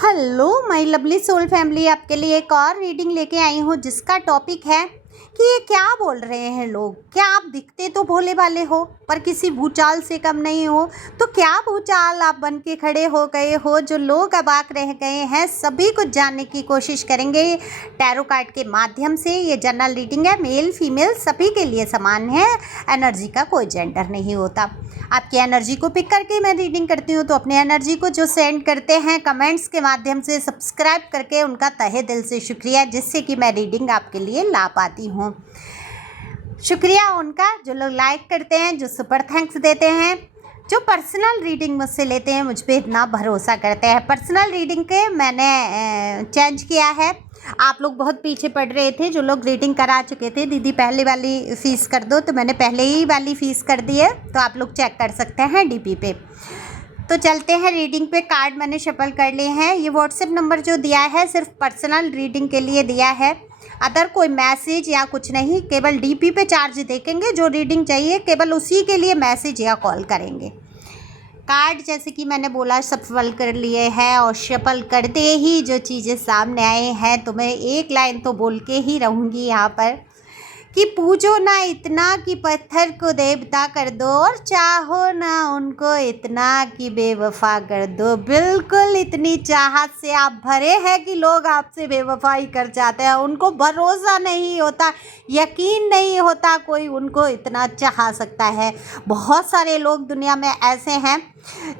Hello my lovely soul family, आपके लिए एक और रीडिंग लेके आई हूँ जिसका टॉपिक है कि ये क्या बोल रहे हैं लोग। क्या आप दिखते तो भोले भाले हो पर किसी भूचाल से कम नहीं हो? तो क्या भूचाल आप बन के खड़े हो गए हो? जो लोग अबाक रह गए हैं सभी कुछ जानने की कोशिश करेंगे टैरो कार्ड के माध्यम से। ये जनरल रीडिंग है, मेल फीमेल सभी के लिए समान है। एनर्जी का कोई जेंडर नहीं होता। आपकी एनर्जी को पिक करके मैं रीडिंग करती हूँ, तो अपने एनर्जी को जो सेंड करते हैं कमेंट्स के माध्यम से सब्सक्राइब करके उनका तहे दिल से शुक्रिया, जिससे कि मैं रीडिंग आपके लिए ला पाती हूँ। शुक्रिया उनका जो लोग लाइक करते हैं, जो सुपर थैंक्स देते हैं, जो पर्सनल रीडिंग मुझसे लेते हैं, मुझ पे इतना भरोसा करते हैं। पर्सनल रीडिंग के मैंने चेंज किया है। आप लोग बहुत पीछे पड़ रहे थे, जो लोग रीडिंग करा चुके थे, दीदी पहले वाली फ़ीस कर दो, तो मैंने पहले ही वाली फ़ीस कर दी है, तो आप लोग चेक कर सकते हैं डीपी पे। तो चलते हैं रीडिंग पे। कार्ड मैंने शफल कर लिए हैं। ये व्हाट्सएप नंबर जो दिया है सिर्फ पर्सनल रीडिंग के लिए दिया है, अदर कोई मैसेज या कुछ नहीं। केवल डीपी पे चार्ज देखेंगे, जो रीडिंग चाहिए केवल उसी के लिए मैसेज या कॉल करेंगे। कार्ड जैसे कि मैंने बोला सफल कर लिए हैं, और सफल करते ही जो चीज़ें सामने आए हैं तो मैं एक लाइन तो बोल के ही रहूँगी यहाँ पर कि पूजो ना इतना कि पत्थर को देवता कर दो, और चाहो ना उनको इतना कि बेवफा कर दो। बिल्कुल इतनी चाहत से आप भरे हैं कि लोग आपसे बेवफाई कर जाते हैं। उनको भरोसा नहीं होता, यकीन नहीं होता कोई उनको इतना चाह सकता है। बहुत सारे लोग दुनिया में ऐसे हैं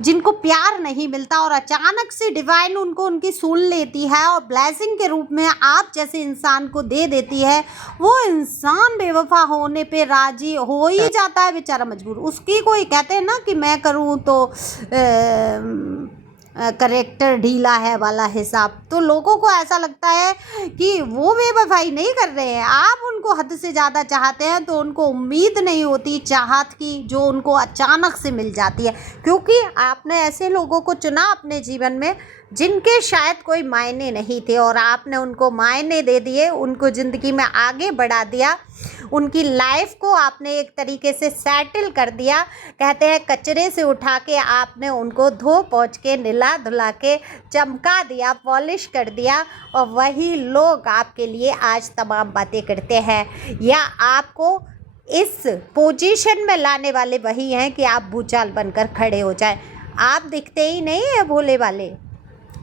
जिनको प्यार नहीं मिलता, और अचानक से डिवाइन उनको उनकी सुन लेती है और ब्लेसिंग के रूप में आप जैसे इंसान को दे देती है। वो इंसान बेवफा होने पे राजी हो ही जाता है, बेचारा मजबूर। उसकी कोई कहते हैं ना कि मैं करूँ तो करेक्टर ढीला है वाला हिसाब। तो लोगों को ऐसा लगता है कि वो बेवफाई नहीं कर रहे हैं, आप उनको हद से ज़्यादा चाहते हैं, तो उनको उम्मीद नहीं होती चाहत की, जो उनको अचानक से मिल जाती है। क्योंकि आपने ऐसे लोगों को चुना अपने जीवन में जिनके शायद कोई मायने नहीं थे, और आपने उनको मायने दे दिए, उनको ज़िंदगी में आगे बढ़ा दिया, उनकी लाइफ को आपने एक तरीके से सेटल कर दिया। कहते हैं कचरे से उठा के आपने उनको धो पोंछ के निला धुला के चमका दिया, पॉलिश कर दिया, और वही लोग आपके लिए आज तमाम बातें करते हैं, या आपको इस पोजीशन में लाने वाले वही हैं कि आप भूचाल बनकर खड़े हो जाएं। आप दिखते ही नहीं है भोले वाले,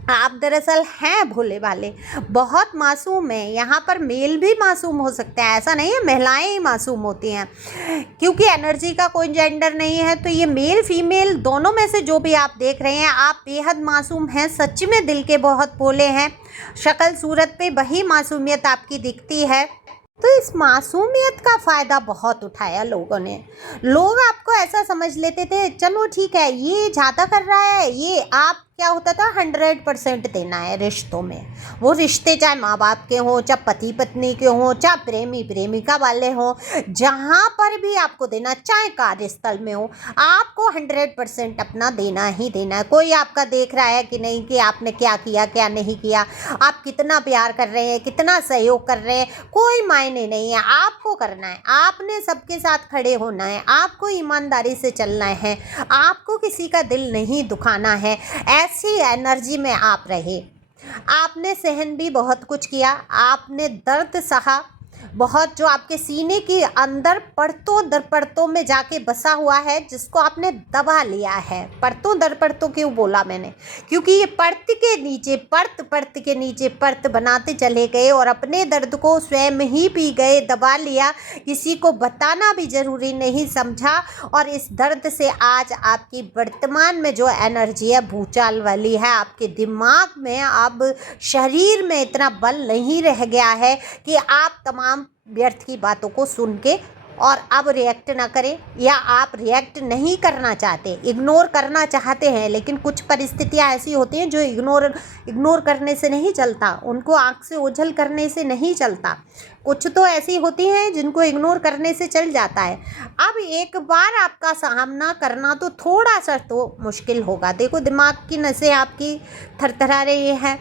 आप दरअसल हैं भोले भाले, बहुत मासूम हैं। यहाँ पर मेल भी मासूम हो सकते हैं, ऐसा नहीं है महिलाएं ही मासूम होती हैं, क्योंकि एनर्जी का कोई जेंडर नहीं है। तो ये मेल फीमेल दोनों में से जो भी आप देख रहे हैं, आप बेहद मासूम हैं, सच में दिल के बहुत भोले हैं। शक्ल सूरत पे वही मासूमियत आपकी दिखती है। तो इस मासूमियत का फ़ायदा बहुत उठाया लोगों ने। लोग आपको ऐसा समझ लेते थे, चलो ठीक है ये ज़्यादा कर रहा है, ये आप क्या होता था 100% देना है रिश्तों में। वो रिश्ते चाहे माँ बाप के हों, चाहे पति पत्नी के हों, चाहे प्रेमी प्रेमिका वाले हों, जहाँ पर भी आपको देना, चाहे कार्यस्थल में हो, आपको 100% अपना देना ही देना है। कोई आपका देख रहा है कि नहीं कि आपने क्या किया क्या नहीं किया, आप कितना प्यार कर रहे हैं, कितना सहयोग कर रहे हैं, कोई मायने नहीं है। आपको करना है, आपने सबके साथ खड़े होना है, आपको ईमानदारी से चलना है, आपको किसी का दिल नहीं दुखाना है। ऐसी एनर्जी में आप रहे। आपने सहन भी बहुत कुछ किया, आपने दर्द सहा बहुत, जो आपके सीने के अंदर परतों दर परतों में जाके बसा हुआ है, जिसको आपने दबा लिया है। परतों दर परतों क्यों बोला मैंने? क्योंकि ये परत के नीचे परत के नीचे परत बनाते चले गए, और अपने दर्द को स्वयं ही पी गए, दबा लिया, किसी को बताना भी ज़रूरी नहीं समझा। और इस दर्द से आज आपकी वर्तमान में जो एनर्जी है भूचाल वाली है। आपके दिमाग में अब शरीर में इतना बल नहीं रह गया है कि आप तमाम व्यर्थ की बातों को सुन के और अब रिएक्ट ना करें, या आप रिएक्ट नहीं करना चाहते, इग्नोर करना चाहते हैं। लेकिन कुछ परिस्थितियां ऐसी होती हैं जो इग्नोर करने से नहीं चलता, उनको आंख से ओझल करने से नहीं चलता। कुछ तो ऐसी होती हैं जिनको इग्नोर करने से चल जाता है। अब एक बार आपका सामना करना तो थोड़ा सा तो मुश्किल होगा। देखो दिमाग की नसें आपकी थरथरा रही हैं,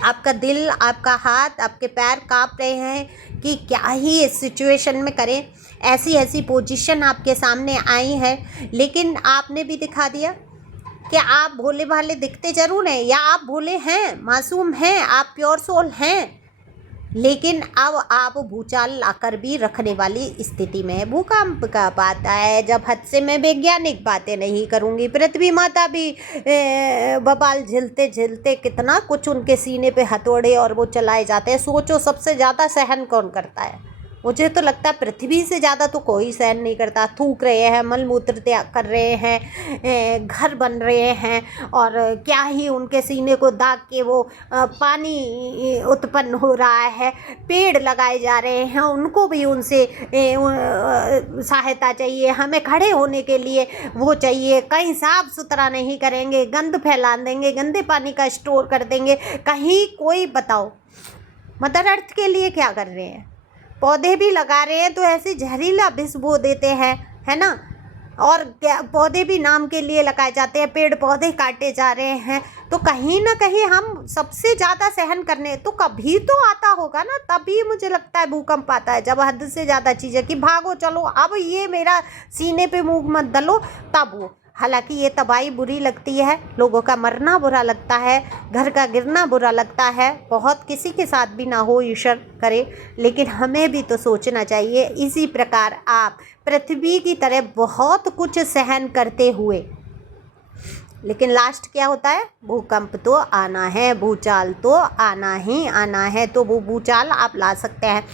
आपका दिल, आपका हाथ, आपके पैर काँप रहे हैं कि क्या ही इस सिचुएशन में करें। ऐसी ऐसी पोजीशन आपके सामने आई है, लेकिन आपने भी दिखा दिया कि आप भोले भाले दिखते जरूर हैं, या आप भोले हैं, मासूम हैं, आप प्योर सोल हैं, लेकिन अब आप भूचाल लाकर भी रखने वाली स्थिति में है। भूकंप कब आता है? जब हद से मैं वैज्ञानिक बातें नहीं करूँगी। पृथ्वी माता भी बवाल झेलते झेलते कितना कुछ उनके सीने पे हथौड़े और वो चलाए जाते हैं। सोचो सबसे ज़्यादा सहन कौन करता है? मुझे तो लगता है पृथ्वी से ज़्यादा तो कोई सहन नहीं करता। थूक रहे हैं, मलमूत्र त्याग कर रहे हैं, घर बन रहे हैं, और क्या ही उनके सीने को दाग के वो पानी उत्पन्न हो रहा है। पेड़ लगाए जा रहे हैं, उनको भी उनसे सहायता चाहिए। हमें खड़े होने के लिए वो चाहिए। कहीं साफ सुथरा नहीं करेंगे, गंद फैला देंगे, गंदे पानी का स्टोर कर देंगे। कहीं कोई बताओ मदर अर्थ के लिए क्या कर रहे हैं? पौधे भी लगा रहे हैं तो ऐसे जहरीला विष बो देते हैं, है ना। और क्या पौधे भी नाम के लिए लगाए जाते हैं, पेड़ पौधे काटे जा रहे हैं। तो कहीं ना कहीं हम सबसे ज़्यादा सहन करने, तो कभी तो आता होगा ना, तभी मुझे लगता है भूकंप आता है, जब हद से ज़्यादा चीज़ें कि भागो चलो अब ये मेरा सीने पे मुंह मत दलो, तब वो। हालांकि ये तबाही बुरी लगती है, लोगों का मरना बुरा लगता है, घर का गिरना बुरा लगता है, बहुत किसी के साथ भी ना हो, ईश्वर करे, लेकिन हमें भी तो सोचना चाहिए। इसी प्रकार आप पृथ्वी की तरह बहुत कुछ सहन करते हुए, लेकिन लास्ट क्या होता है? भूकंप तो आना है, भूचाल तो आना ही आना है। तो वो भूचाल आप ला सकते हैं।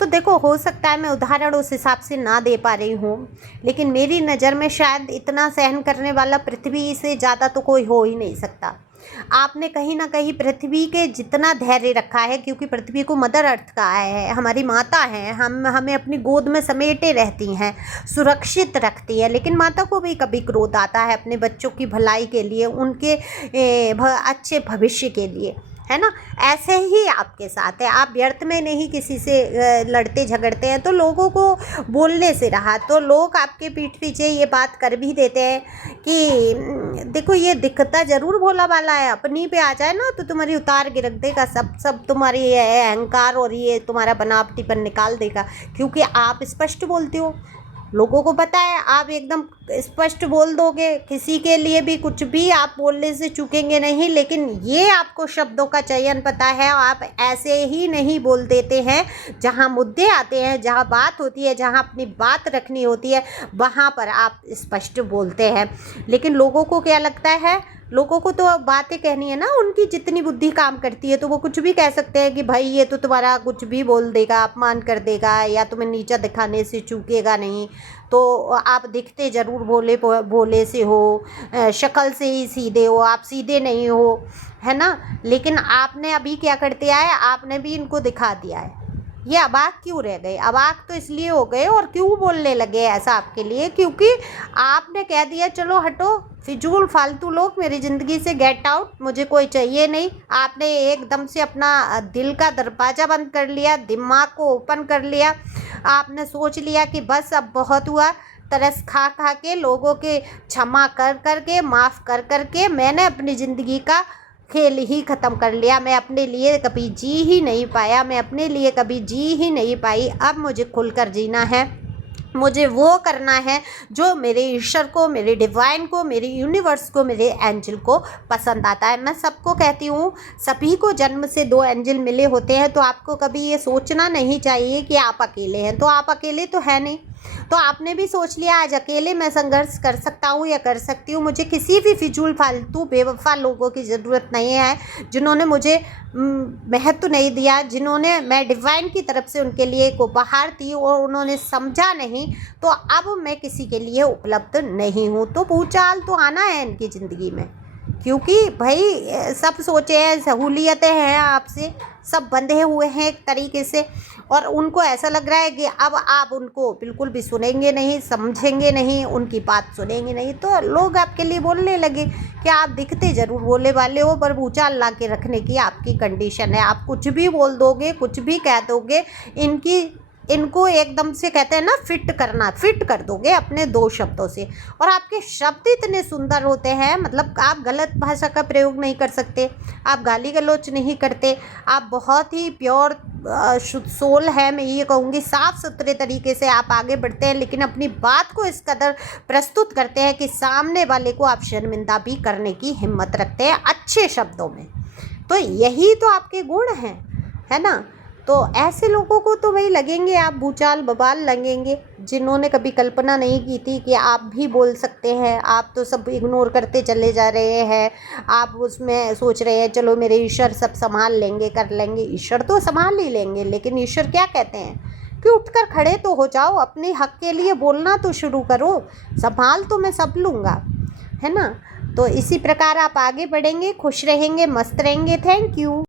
तो देखो, हो सकता है मैं उदाहरण उस हिसाब से ना दे पा रही हूँ, लेकिन मेरी नज़र में शायद इतना सहन करने वाला पृथ्वी से ज़्यादा तो कोई हो ही नहीं सकता। आपने कहीं ना कहीं पृथ्वी के जितना धैर्य रखा है, क्योंकि पृथ्वी को मदर अर्थ कहा है, हमारी माता है, हमें अपनी गोद में समेटे रहती हैं, सुरक्षित रखती है। लेकिन माता को भी कभी क्रोध आता है अपने बच्चों की भलाई के लिए, उनके अच्छे भविष्य के लिए, है ना। ऐसे ही आपके साथ है, आप व्यर्थ में नहीं किसी से लड़ते झगड़ते हैं, तो लोगों को बोलने से रहा, तो लोग आपके पीठ पीछे ये बात कर भी देते हैं कि देखो ये दिखता ज़रूर भोला भाला है, अपनी पे आ जाए ना तो तुम्हारी उतार गिरक देगा, सब तुम्हारी अहंकार और ये तुम्हारा बनावटीपन निकाल देगा, क्योंकि आप स्पष्ट बोलते हो। लोगों को पता है, आप एकदम स्पष्ट बोल दोगे, किसी के लिए भी कुछ भी आप बोलने से चूकेंगे नहीं। लेकिन ये आपको शब्दों का चयन पता है, आप ऐसे ही नहीं बोल देते हैं। जहाँ मुद्दे आते हैं, जहाँ बात होती है, जहाँ अपनी बात रखनी होती है, वहाँ पर आप स्पष्ट बोलते हैं। लेकिन लोगों को क्या लगता है? लोगों को तो बातें कहनी है ना, उनकी जितनी बुद्धि काम करती है, तो वो कुछ भी कह सकते हैं कि भाई ये तो तुम्हारा कुछ भी बोल देगा, अपमान कर देगा, या तुम्हें नीचा दिखाने से चूकेगा नहीं। तो आप दिखते ज़रूर भोले भोले से हो, शक्ल से ही सीधे हो, आप सीधे नहीं हो, है ना। लेकिन आपने अभी क्या कर दिया है? आपने भी इनको दिखा दिया है। ये अबाक क्यों रह गए? अबाक तो इसलिए हो गए और क्यों बोलने लगे ऐसा आपके लिए, क्योंकि आपने कह दिया चलो हटो, फिजूल फालतू लोग मेरी ज़िंदगी से, गेट आउट, मुझे कोई चाहिए नहीं। आपने एकदम से अपना दिल का दरवाज़ा बंद कर लिया, दिमाग को ओपन कर लिया। आपने सोच लिया कि बस अब बहुत हुआ, तरस खा खा के, लोगों के क्षमा कर कर के, माफ़ कर कर के मैंने अपनी ज़िंदगी का खेल ही ख़त्म कर लिया। मैं अपने लिए कभी जी ही नहीं पाया, मैं अपने लिए कभी जी ही नहीं पाई। अब मुझे खुलकर जीना है, मुझे वो करना है जो मेरे ईश्वर को, मेरे डिवाइन को, मेरे यूनिवर्स को, मेरे एंजल को पसंद आता है। मैं सबको कहती हूँ, सभी को जन्म से 2 एंजल मिले होते हैं, तो आपको कभी ये सोचना नहीं चाहिए कि आप अकेले हैं। तो आप अकेले तो है नहीं, तो आपने भी सोच लिया आज अकेले मैं संघर्ष कर सकता हूँ या कर सकती हूँ। मुझे किसी भी फिजूल फालतू बेवफा लोगों की ज़रूरत नहीं है, जिन्होंने मुझे महत्व नहीं दिया, जिन्होंने, मैं डिवाइन की तरफ से उनके लिए एक उपहार थी और उन्होंने समझा नहीं, तो अब मैं किसी के लिए उपलब्ध नहीं हूँ। तो भूचाल तो आना है इनकी ज़िंदगी में, क्योंकि भाई सब सोचे हैं, सहूलियतें हैं आपसे, सब बंधे हुए हैं एक तरीके से, और उनको ऐसा लग रहा है कि अब आप उनको बिल्कुल भी सुनेंगे नहीं, समझेंगे नहीं, उनकी बात सुनेंगे नहीं। तो लोग आपके लिए बोलने लगे कि आप दिखते ज़रूर भोले वाले हो, पर भूचाल ला के रखने की आपकी कंडीशन है। आप कुछ भी बोल दोगे, कुछ भी कह दोगे, इनकी इनको एकदम से कहते हैं ना फिट करना, फिट कर दोगे अपने 2 शब्दों से। और आपके शब्द इतने सुंदर होते हैं, मतलब आप गलत भाषा का प्रयोग नहीं कर सकते, आप गाली गलौच नहीं करते, आप बहुत ही प्योर शुद्ध सोल है, मैं ये कहूँगी साफ़ सुथरे तरीके से आप आगे बढ़ते हैं, लेकिन अपनी बात को इस कदर प्रस्तुत करते हैं कि सामने वाले को आप शर्मिंदा भी करने की हिम्मत रखते हैं अच्छे शब्दों में। तो यही तो आपके गुण हैं, है ना। तो ऐसे लोगों को तो वही लगेंगे आप भूचाल बवाल लगेंगे, जिन्होंने कभी कल्पना नहीं की थी कि आप भी बोल सकते हैं। आप तो सब इग्नोर करते चले जा रहे हैं, आप उसमें सोच रहे हैं चलो मेरे ईश्वर सब संभाल लेंगे, कर लेंगे। ईश्वर तो संभाल ही लेंगे, लेकिन ईश्वर क्या कहते हैं कि उठकर खड़े तो हो जाओ, अपने हक के लिए बोलना तो शुरू करो, संभाल तो मैं सब लूँगा, है ना। तो इसी प्रकार आप आगे बढ़ेंगे, खुश रहेंगे, मस्त रहेंगे। Thank you.